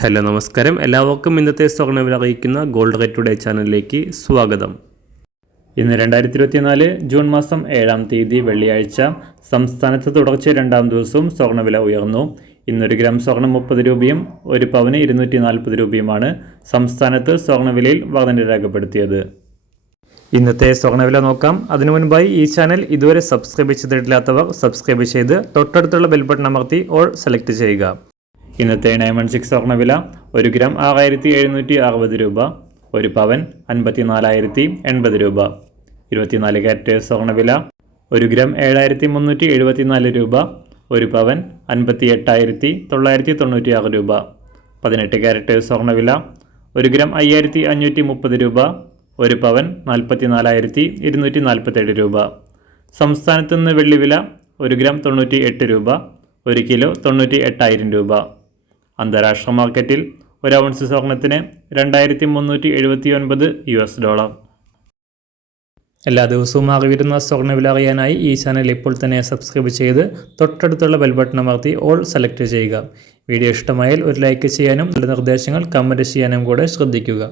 Hello നമസ്കാരം, എല്ലാവർക്കും ഇന്നത്തെ സ്വർണ്ണവില അറിയിക്കുന്ന ഗോൾഡ് റേറ്റ് ടുഡേ ചാനലിലേക്ക് സ്വാഗതം. ഇന്ന് 2024 ജൂൺ മാസം 7-ാം തീയതി വെള്ളിയാഴ്ച. സംസ്ഥാനത്ത് തുടർച്ച 2-ാം ദിവസവും സ്വർണ്ണവില ഉയർന്നു. ഇന്ന് 1 ഗ്രാം സ്വർണം 30 രൂപയും 1 പവന് 240 രൂപയുമാണ് സംസ്ഥാനത്ത് സ്വർണ്ണവിലയിൽ വർധന രേഖപ്പെടുത്തിയത്. ഇന്നത്തെ സ്വർണ്ണവില നോക്കാം. അതിനു മുൻപായി ഈ ചാനൽ ഇതുവരെ സബ്സ്ക്രൈബ് ചെയ്തിട്ടില്ലാത്തവർ സബ്സ്ക്രൈബ് ചെയ്ത് തൊട്ടടുത്തുള്ള ബെൽ ബട്ടൺ അമർത്തി ഓൾ സെലക്ട് ചെയ്യുക. ഇന്നത്തെ 916 സ്വർണ്ണവില 1 ഗ്രാം 6760 രൂപ, 1 പവൻ 54,080 രൂപ. 24 കാരറ്റ് സ്വർണ്ണവില 1 ഗ്രാം 7374 രൂപ, 1 പവൻ 58,996 രൂപ. 18 കാരറ്റ് സ്വർണ്ണവില 1 ഗ്രാം 5530 രൂപ, 1 പവൻ 44,247 രൂപ. സംസ്ഥാനത്ത് നിന്ന് വെള്ളിവില 1 ഗ്രാം 98 രൂപ, 1 കിലോ 98,000 രൂപ. അന്താരാഷ്ട്ര മാർക്കറ്റിൽ 1 ഔൺസ് സ്വർണത്തിന് $2,379. എല്ലാ ദിവസവും അറിവിരുന്ന സ്വർണ്ണവില അറിയാനായി ഈ ചാനൽ ഇപ്പോൾ തന്നെ സബ്സ്ക്രൈബ് ചെയ്ത് തൊട്ടടുത്തുള്ള ബെൽ ബട്ടൺ അമർത്തി ഓൾ സെലക്ട് ചെയ്യുക. വീഡിയോ ഇഷ്ടമായാൽ ഒരു ലൈക്ക് ചെയ്യാനും നല്ല നിർദ്ദേശങ്ങൾ കമൻറ്റ് ചെയ്യാനും കൂടെ ശ്രദ്ധിക്കുക.